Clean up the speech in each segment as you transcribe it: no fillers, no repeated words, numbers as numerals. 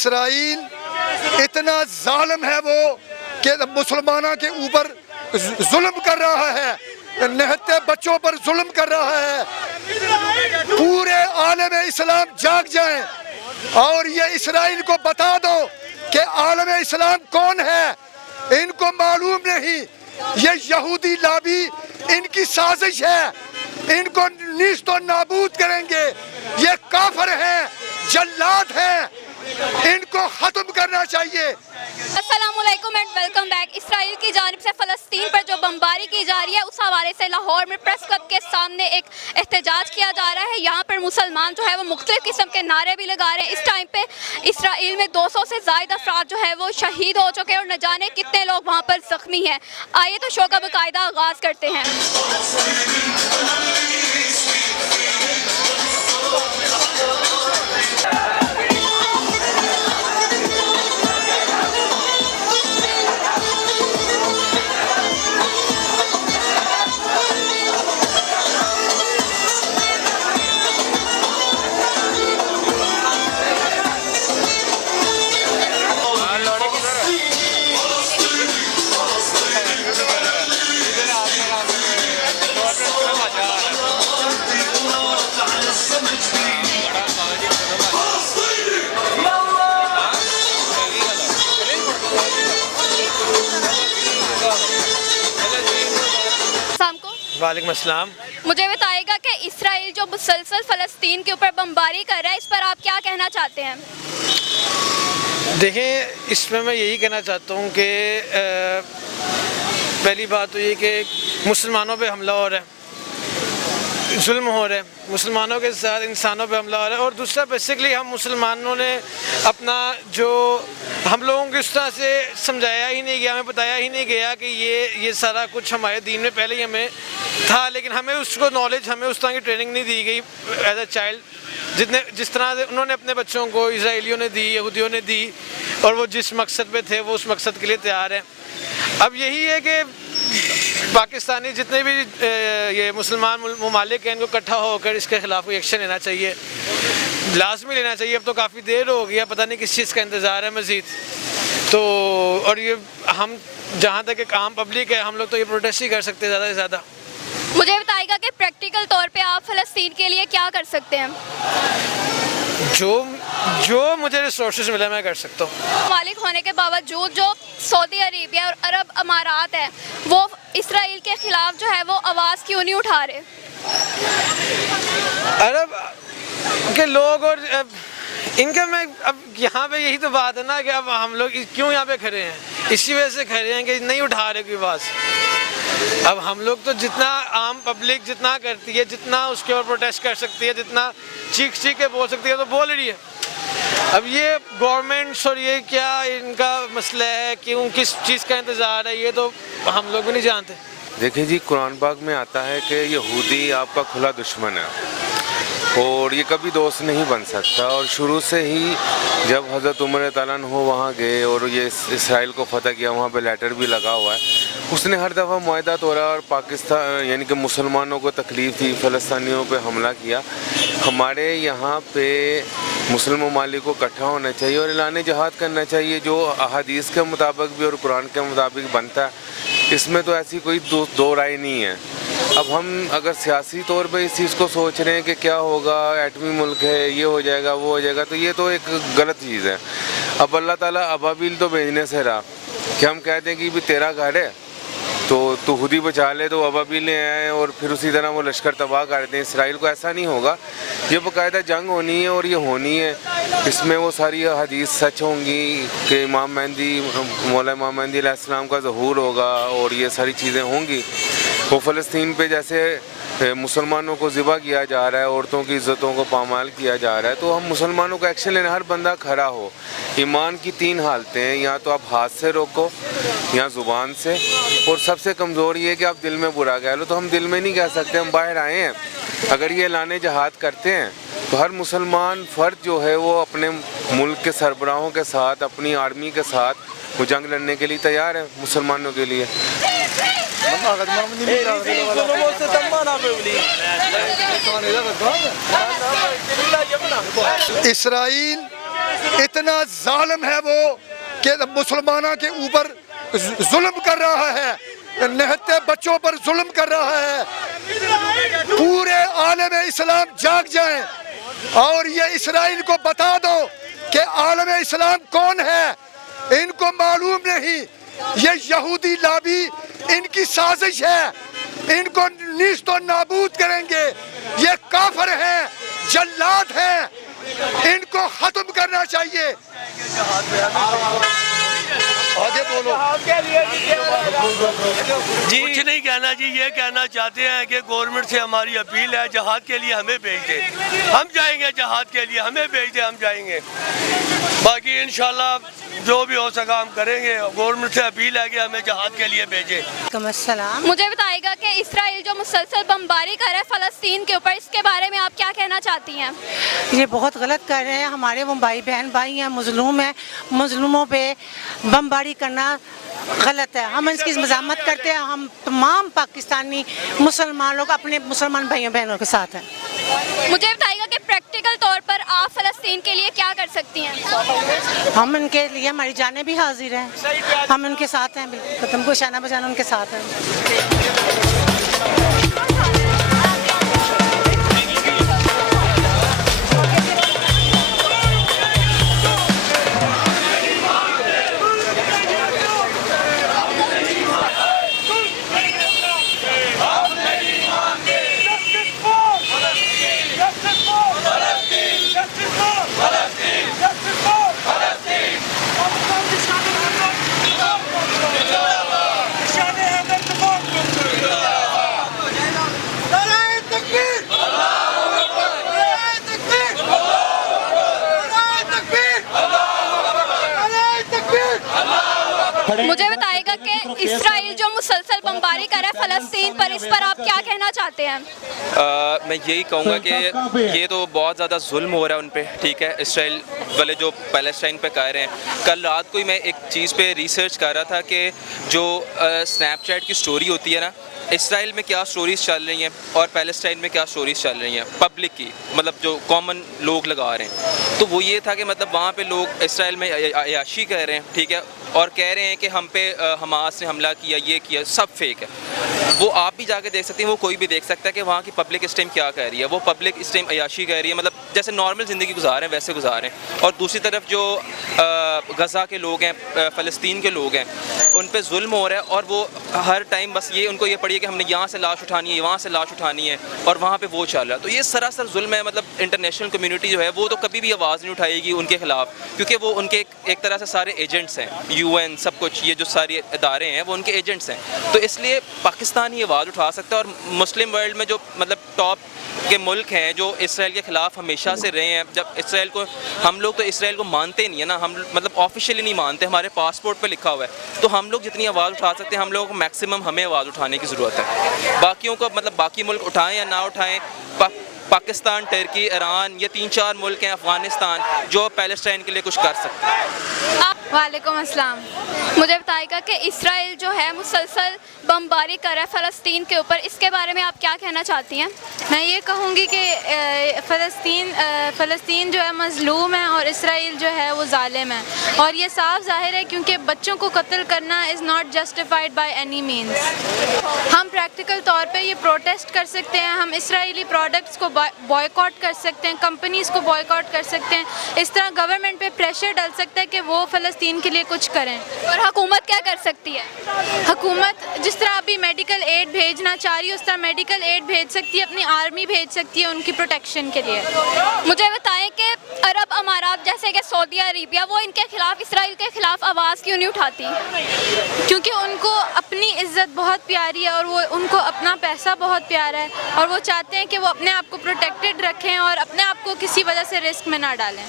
Israel इतना जालिम है वो कि मुसलमानों के ऊपर जुल्म कर रहा है, निहत्ते बच्चों पर जुल्म कर रहा है। पूरे आलम इस्लाम जाग जाए और ये इसराइल को बता दो कि आलम इस्लाम कौन है। इनको मालूम नहीं, ये यहूदी लाबी इनकी साजिश है, इनको नीस्तो नाबूद करेंगे। ये काफिर हैं, जल्लाद हैं, इनको खत्म करना चाहिए। अस्सलामुअलैकुम एंड वेलकम बैक। इसराइल की जानिब से फ़लस्तीन पर जो बमबारी की जा रही है, उस हवाले से लाहौर में प्रेस क्लब के सामने एक एहतजाज किया जा रहा है। यहाँ पर मुसलमान जो है वो मुख्तलिफ किस्म के नारे भी लगा रहे हैं। इस टाइम पे इसराइल में 200 से ज़ायद अफराद जो है वो शहीद हो चुके हैं और न जाने कितने लोग वहाँ पर ज़ख्मी हैं। आइए तो शो का बाकायदा आगाज़ करते हैं। वालेकुम अस्सलाम। मुझे बताइएगा कि इसराइल जो मुसलसल फ़लस्तीन के ऊपर बमबारी कर रहा है, इस पर आप क्या कहना चाहते हैं? देखें, इसमें मैं यही कहना चाहता हूँ कि पहली बात तो ये कि मुसलमानों पे हमला हो रहा है, जुल्म हो रहा है, मुसलमानों के साथ इंसानों पे हमला हो रहा है। और दूसरा बेसिकली हम मुसलमानों ने अपना जो हम लोगों को इस तरह से समझाया ही नहीं गया, हमें बताया ही नहीं गया कि ये सारा कुछ हमारे दीन में पहले ही हमें था, लेकिन हमें उसको नॉलेज, हमें उस तरह की ट्रेनिंग नहीं दी गई एज अ चाइल्ड। जिस तरह से उन्होंने अपने बच्चों को इसराइलियों ने दी, यहूदियों ने दी, और वो जिस मकसद पे थे वो उस मकसद के लिए तैयार हैं। अब यही है कि पाकिस्तानी जितने भी ये मुसलमान ममालिक हैं, इनको इकट्ठा होकर इसके ख़िलाफ़ कोई एक्शन लेना चाहिए, लाजमी लेना चाहिए। अब तो काफ़ी देर हो गया, पता नहीं किस चीज़ का इंतज़ार है मज़ीद। तो और ये हम जहाँ तक एक आम पब्लिक है, हम लोग तो ये प्रोटेस्ट ही कर सकते हैं ज़्यादा से ज़्यादा। मुझे बताइएगा कि प्रैक्टिकल तौर पे आप फ़लस्तीन के लिए क्या कर सकते हैं? जो मुझे रिसोर्सेज मिले मैं कर सकता हूँ। मालिक होने के बावजूद जो सऊदी अरेबिया और अरब अमारात हैं, वो इसराइल के ख़िलाफ़ जो है वो आवाज़ क्यों नहीं उठा रहे? अरब के लोग और इनका मैं अब यहाँ पे यही तो बात है ना कि अब हम लोग क्यों यहाँ पे खड़े हैं, इसी वजह से खड़े हैं कि नहीं उठा रहे कोई आवाज़। अब हम लोग तो जितना आम पब्लिक जितना करती है, जितना उसके ऊपर प्रोटेस्ट कर सकती है, जितना चीख के बोल सकती है, तो बोल रही है। अब ये गवर्नमेंट्स और ये क्या इनका मसला है, क्यों किस चीज़ का इंतज़ार है, ये तो हम लोग भी नहीं जानते। देखिए जी, कुरान पाक में आता है कि यहूदी आपका खुला दुश्मन है और ये कभी दोस्त नहीं बन सकता। और शुरू से ही जब हज़रत उमर तआला अन्हु वहाँ गए और ये इसराइल को फ़तह किया, वहाँ पे लेटर भी लगा हुआ है, उसने हर दफ़ा मुआहदा तोड़ा और पाकिस्तान यानी कि मुसलमानों को तकलीफ़ थी, फ़लस्तीनियों पे हमला किया। हमारे यहाँ पे मुस्लिम ममालिक को इकट्ठा होना चाहिए और ऐलान जिहाद करना चाहिए, जो अहादीस के मुताबिक भी और कुरान के मुताबिक बनता है। इसमें तो ऐसी कोई दो राय नहीं है। अब हम अगर सियासी तौर पे इस चीज़ को सोच रहे हैं कि क्या होगा, एटमी मुल्क है, ये हो जाएगा वो हो जाएगा, तो ये तो एक गलत चीज़ है। अब अल्लाह ताला अबाबिल तो भेजने से रहा कि हम कहते हैं कि भी तेरा घर है तो तू खुद ही बचा ले, तो अबाबिल ले आए और फिर उसी तरह वो लश्कर तबाह कर दें। इसराइल को ऐसा नहीं होगा, ये बाकायदा जंग होनी है और ये होनी है। इसमें वो सारी हदीस सच होंगी कि इमाम मेहदी, मौला इमाम मेहदी अलैहिस्सलाम का ज़हूर होगा और ये सारी चीज़ें होंगी। वो फ़लस्तीन पे जैसे मुसलमानों को ज़िबा किया जा रहा है, औरतों की इज़्ज़तों को पामाल किया जा रहा है, तो हम मुसलमानों को एक्शन लेना, हर बंदा खड़ा हो। ईमान की 3 हालतें हैं, या तो आप हाथ से रोको या ज़ुबान से, और सबसे कमज़ोर ये है कि आप दिल में बुरा कह लो। तो हम दिल में नहीं कह सकते, हम बाहर आए हैं। अगर ये ऐलान जिहाद करते हैं तो हर मुसलमान फ़र्द जो है वो अपने मुल्क के सरबराहों के साथ, अपनी आर्मी के साथ वो जंग लड़ने के लिए तैयार है मुसलमानों के लिए। इसराइल इतना जालिम है वो कि मुसलमानों के ऊपर जुल्म कर रहा है, निहत्ते बच्चों पर जुल्म कर रहा है। पूरे आलम इस्लाम जाग जाए और ये इसराइल को बता दो कि आलम इस्लाम कौन है। इनको मालूम नहीं, ये यहूदी लाबी इनकी साजिश है, इनको नीस्तो नाबूद करेंगे। ये काफिर हैं, जल्लाद हैं, इनको खत्म करना चाहिए। आगे बोलो जी। कुछ नहीं कहना जी, ये कहना चाहते हैं कि गवर्नमेंट से हमारी अपील है, जहाद के लिए हमें भेज दे, हम जाएंगे जहाद के लिए, हमें भेज दे, हम जाएंगे। बाकी इंशाल्लाह जो भी हो सका हम करेंगे। गवर्नमेंट से अपील है कि हमें जहाद के लिए भेजे। मुझे बताएगा कि इसराइल जो मुसलसल बमबारी कर रहा है फ़लस्तीन के ऊपर, इसके बारे में आप क्या कहना चाहती हैं? ये बहुत गलत कर रहे हैं। हमारे वो भाई बहन भाई हैं, मुज़लूम हैं, मुज़लूमों पे बमबारी करना गलत है। हम इसकी मज़ामत करते हैं। हम तमाम पाकिस्तानी मुसलमान लोग अपने मुसलमान भाइयों बहनों के साथ हैं। मुझे बताइएगा कि प्रैक्टिकल तौर पर आप फ़लस्तीन के लिए क्या कर सकती हैं? हम उनके लिए हमारी जानें भी हाजिर हैं, हम उनके साथ हैं, बिल्कुल तुमको शाना बजाना उनके साथ हैं। मुझे बताएगा कि इसराइल जो मुसलसल बमबारी कर रहा है फ़लस्तीन पर, इस पर आप क्या कहना चाहते हैं? मैं यही कहूँगा कि ये तो बहुत ज़्यादा जुल्म हो रहा है उन पे, ठीक है, इसराइल वाले जो पैलेस्टाइन पे कर रहे हैं। कल रात को ही मैं एक चीज़ पे रिसर्च कर रहा था कि जो स्नैपचैट की स्टोरी होती है ना, इसराइल में क्या स्टोरीज़ चल रही हैं और पैलेस्टाइन में क्या स्टोरीज़ चल रही हैं पब्लिक की, मतलब जो कॉमन लोग लगा रहे हैं। तो वो ये था कि मतलब वहाँ पे लोग इसराइल में अयाशी कह रहे हैं, ठीक है, और कह रहे हैं कि हम पे हमास ने हमला किया, ये किया, सब फेक है। वो आप भी जाके देख सकते हैं, वो कोई भी देख सकता है कि वहाँ की पब्लिक इस टाइम क्या कह रही है। वो पब्लिक इस टाइम अयाशी कह रही है, मतलब जैसे नॉर्मल ज़िंदगी गुजार रहे हैं वैसे गुजार रहे हैं। और दूसरी तरफ जो गज़ा के लोग हैं, फ़लस्तीन के लोग हैं, उन पे जुल्म हो रहा है और वो हर टाइम बस ये उनको ये पड़ी है कि हमने यहाँ से लाश उठानी है, वहाँ से लाश उठानी है, और वहाँ पे वो चल रहा है। तो ये सरासर जुल्म है। मतलब इंटरनेशनल कम्युनिटी जो है वो तो कभी भी आवाज़ नहीं उठाएगी उनके खिलाफ, क्योंकि वो उनके एक तरह से सारे एजेंट्स हैं, UN सब कुछ, ये जो सारे इदारे हैं वो उनके एजेंट्स हैं। तो इसलिए पाकिस्तान ही आवाज़ उठा सकता है। और मुस्लिम वर्ल्ड में जो मतलब टॉप के मुल्क हैं जो इसराइल के ख़िलाफ़ हमेशा से रहे हैं, जब इसराइल को हम लोग तो इसराइल को मानते नहीं है ना, हम मतलब ऑफिशियली नहीं मानते, हमारे पासपोर्ट पे लिखा हुआ है। तो हम लोग जितनी आवाज़ उठा सकते हैं, हम लोगों को मैक्सिमम हमें आवाज़ उठाने की ज़रूरत है। बाकियों को मतलब बाकी मुल्क उठाएं या ना उठाएं, पाकिस्तान, टर्की, ईरान, ये 3-4 मुल्क हैं, अफ़गानिस्तान, जो पैलेस्टाइन के लिए कुछ कर सकते हैं। वालेकुम अस्सलाम। मुझे बताएगा कि इसराइल जो है मुसलसल बमबारी कर रहा है फ़लस्तीन के ऊपर, इसके बारे में आप क्या कहना चाहती हैं? मैं ये कहूँगी कि फ़लस्तीन जो है मज़लूम है और इसराइल जो है वो ज़ालिम है, और ये साफ ज़ाहिर है क्योंकि बच्चों को कत्ल करना is not justified by any means. हम प्रैक्टिकल तौर पे ये प्रोटेस्ट कर सकते हैं, हम इसराइली प्रोडक्ट्स को बॉयकॉट कर सकते हैं, कंपनीज़ को बॉयकॉट कर सकते हैं। इस तरह गवर्नमेंट पे प्रेशर डाल सकता है कि वो फ़लस्तीन के लिए कुछ करें। और हुकूमत क्या कर सकती है? हुकूमत जिस तरह अभी मेडिकल एड भेजना चाह रही है, उस तरह मेडिकल एड भेज सकती है, अपनी आर्मी भेज सकती है उनकी प्रोटेक्शन के लिए। मुझे बताएं कि अरब अमारात जैसे कि सऊदी अरेबिया, वो इनके खिलाफ, इसराइल के खिलाफ आवाज़ क्यों नहीं उठाती? क्योंकि उनको अपनी इज्जत बहुत प्यारी है और वो उनको अपना पैसा बहुत प्यारा है, और वो चाहते हैं कि वो अपने आप को प्रोटेक्टेड रखें और अपने आप को किसी वजह से रिस्क में ना डालें।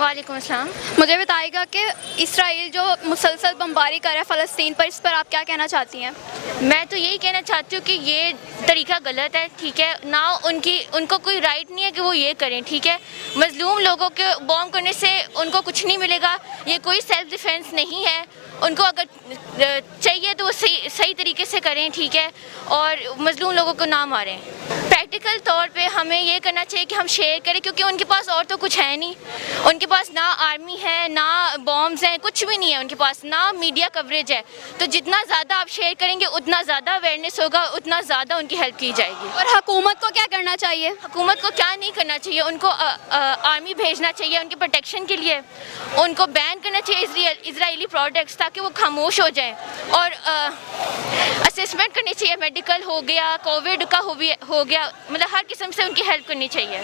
वालेकुम अस्सलाम। मुझे बताएगा बताइएगा कि इसराइल जो मुसलसल बमबारी कर रहा है फ़लस्तीन पर, इस पर आप क्या कहना चाहती हैं? मैं तो यही कहना चाहती हूँ कि ये तरीका गलत है, ठीक है ना। उनको कोई राइट नहीं है कि वो ये करें, ठीक है। मजलूम लोगों के बॉम्ब करने से उनको कुछ नहीं मिलेगा, ये कोई सेल्फ डिफेंस नहीं है। उनको अगर चाहिए तो वो सही तरीके से करें, ठीक है, और मजलूम लोगों को ना मारें। प्रैक्टिकल तौर पे हमें ये करना चाहिए कि हम शेयर करें, क्योंकि उनके पास और तो कुछ है नहीं। उनके पास ना आर्मी है, ना बॉम्ब्स हैं, कुछ भी नहीं है उनके पास, ना मीडिया कवरेज है। तो जितना ज़्यादा आप शेयर करेंगे उतना ज़्यादा अवेयरनेस होगा, उतना ज़्यादा उनकी हेल्प की जाएगी। और हुकूमत को क्या करना चाहिए? हुकूमत को क्या नहीं करना चाहिए, उनको आर्मी भेजना चाहिए उनके प्रोटेक्शन के लिए। उनको बैन करना चाहिए इजरायली प्रोडक्ट्स, ताकि वो खामोश हो जाएं। और असेसमेंट करनी चाहिए, मेडिकल हो गया, कोविड का हो गया, मतलब हर किस्म से उनकी हेल्प करनी चाहिए।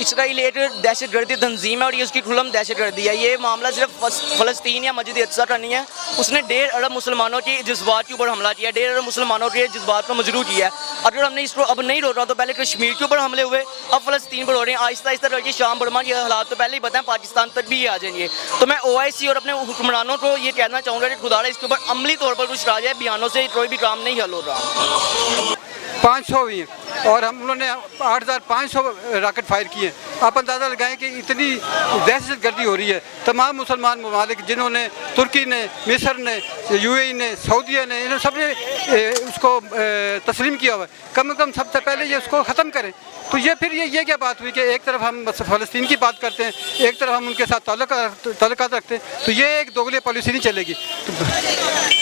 इसराइल एक दहशतगर्दी तंजीम है और ये उसकी खुल्लम दहशतगर्दी है। ये मामला सिर्फ फ़लस्तीन या मस्जिद अक़सा का नहीं है, उसने 1.5 अरब मुसलमानों के जज्बात के ऊपर हमला किया, 1.5 अरब मुसलमानों के जज्बात को मजरूह किया। अगर हमने इसको अब नहीं रोका तो पहले कश्मीर के ऊपर हमले हुए, अब फ़लस्तीन पर हो रहे हैं। आहिस्ता आहिस्ता करके शाम बर्मा के हालात तो पहले ही बताएं, पाकिस्तान तक भी ये आ जाएंगे। तो मैं OIC और अपने हुक्मरानों को ये कहना चाहूँगा कि खुदा इसके ऊपर अमली तौर पर कुछ करा जाए, बयानों से कोई भी काम नहीं हल हो रहा। 500 हुई और हम उन्होंने 8500 रॉकेट फायर किए। आप अंदाज़ा लगाएं कि इतनी दहशत गर्दी हो रही है। तमाम मुसलमान ममालिक जिन्होंने, तुर्की ने, मिस्र ने, UAE ने, सऊदीया ने, इन सब ने उसको तस्लीम किया हुआ है। कम से कम सबसे पहले ये उसको ख़त्म करें। तो ये फिर ये क्या बात हुई कि एक तरफ हम फ़लस्तीन की बात करते हैं, एक तरफ हम उनके साथ ताल्लुकात रखते हैं, तो ये एक दोगली पॉलिसी नहीं चलेगी।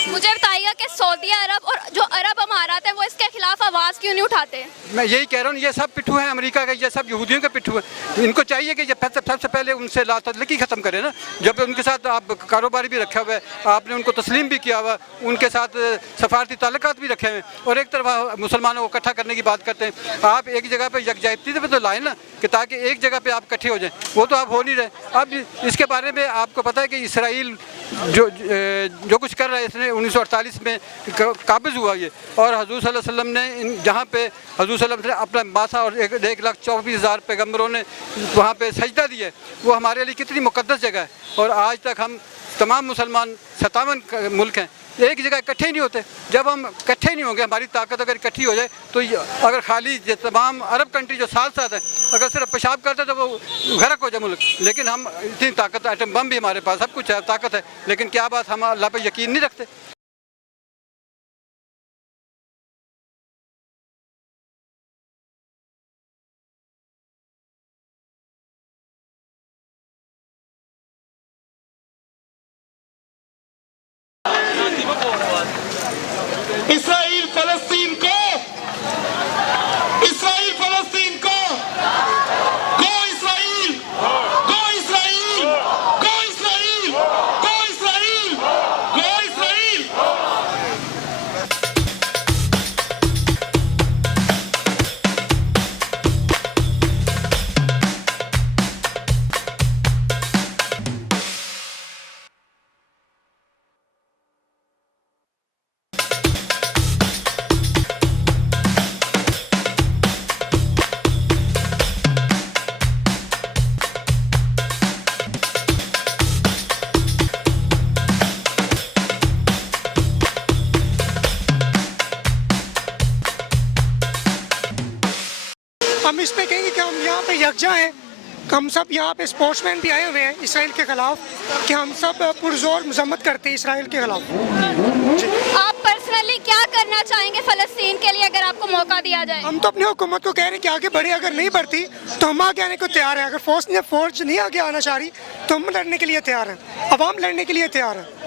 मुझे बताइएगा कि सऊदी अरब और जो अरब अमारात हैं वो इसके खिलाफ आवाज़ क्यों नहीं उठाते? मैं यही कह रहा हूँ, ये सब पिट्ठू हैं अमेरिका के, ये सब यहूदियों के पिट्ठू हैं। इनको चाहिए कि ये सबसे पहले उनसे लातल्लुकी ख़त्म करें ना। जब उनके साथ आप कारोबार भी रखा हुआ है, आपने उनको तस्लीम भी किया हुआ, उनके साथ सफारती ताल्लुकात भी रखे हुए हैं, और एक तरफ मुसलमानों को इकट्ठा करने की बात करते हैं। आप एक जगह पर यकजाहती पे तो लाएँ ना, कि ताकि एक जगह पर आप इकट्ठे हो जाएँ। वो तो आप हो नहीं रहे। अब इसके बारे में आपको पता है कि इसराइल जो कुछ कर रहा है, इसने 1948 में काबिज़ हुआ ये, और हज़ूर सल्लल्लाहु अलैहि वसल्लम ने जहाँ पे हज़ूर सल्लल्लाहु अलैहि वसल्लम ने अपना माथा और 1,24,000 पैगम्बरों ने वहाँ पे सजदा दिया है, वो हमारे लिए कितनी मुक़द्दस जगह है। और आज तक हम तमाम मुसलमान 57 मुल्क हैं, एक जगह इकट्ठे नहीं होते। जब हम इकट्ठे नहीं होंगे, हमारी ताकत अगर इकट्ठी हो जाए, तो अगर खाली तमाम अरब कंट्री जो साथ साथ है, अगर सिर्फ पेशाब करते तो वो गरक हो जाए मुल्क। लेकिन हम इतनी ताकत, एटम बम भी हमारे पास, सब कुछ है, ताकत है, लेकिन क्या बात हम अल्लाह पर यकीन नहीं रखते। इसराइल फलस्तीन को, इसराइल फलस्तीन को, गो इसराइल, गो इसराइल, गो इसराइल, गो इसराइल, गो इसराइल। हम इस पे कहेंगे कि हम यहाँ पे यकजा हैं, हम सब यहाँ पे स्पोर्ट्समैन भी आए हुए हैं इसराइल के खिलाफ, कि हम सब पुरजोर मजम्मत करते हैं इसराइल के खिलाफ। आप पर्सनली क्या करना चाहेंगे फ़लस्तीन के लिए अगर आपको मौका दिया जाए? हम तो अपनी हुकूमत को कह रहे हैं कि आगे बढ़े, अगर नहीं बढ़ती तो हम आगे आने को तैयार हैं। अगर फोर्स नहीं आगे आना चाह रही तो हम लड़ने के लिए तैयार हैं, अवाम लड़ने के लिए तैयार है।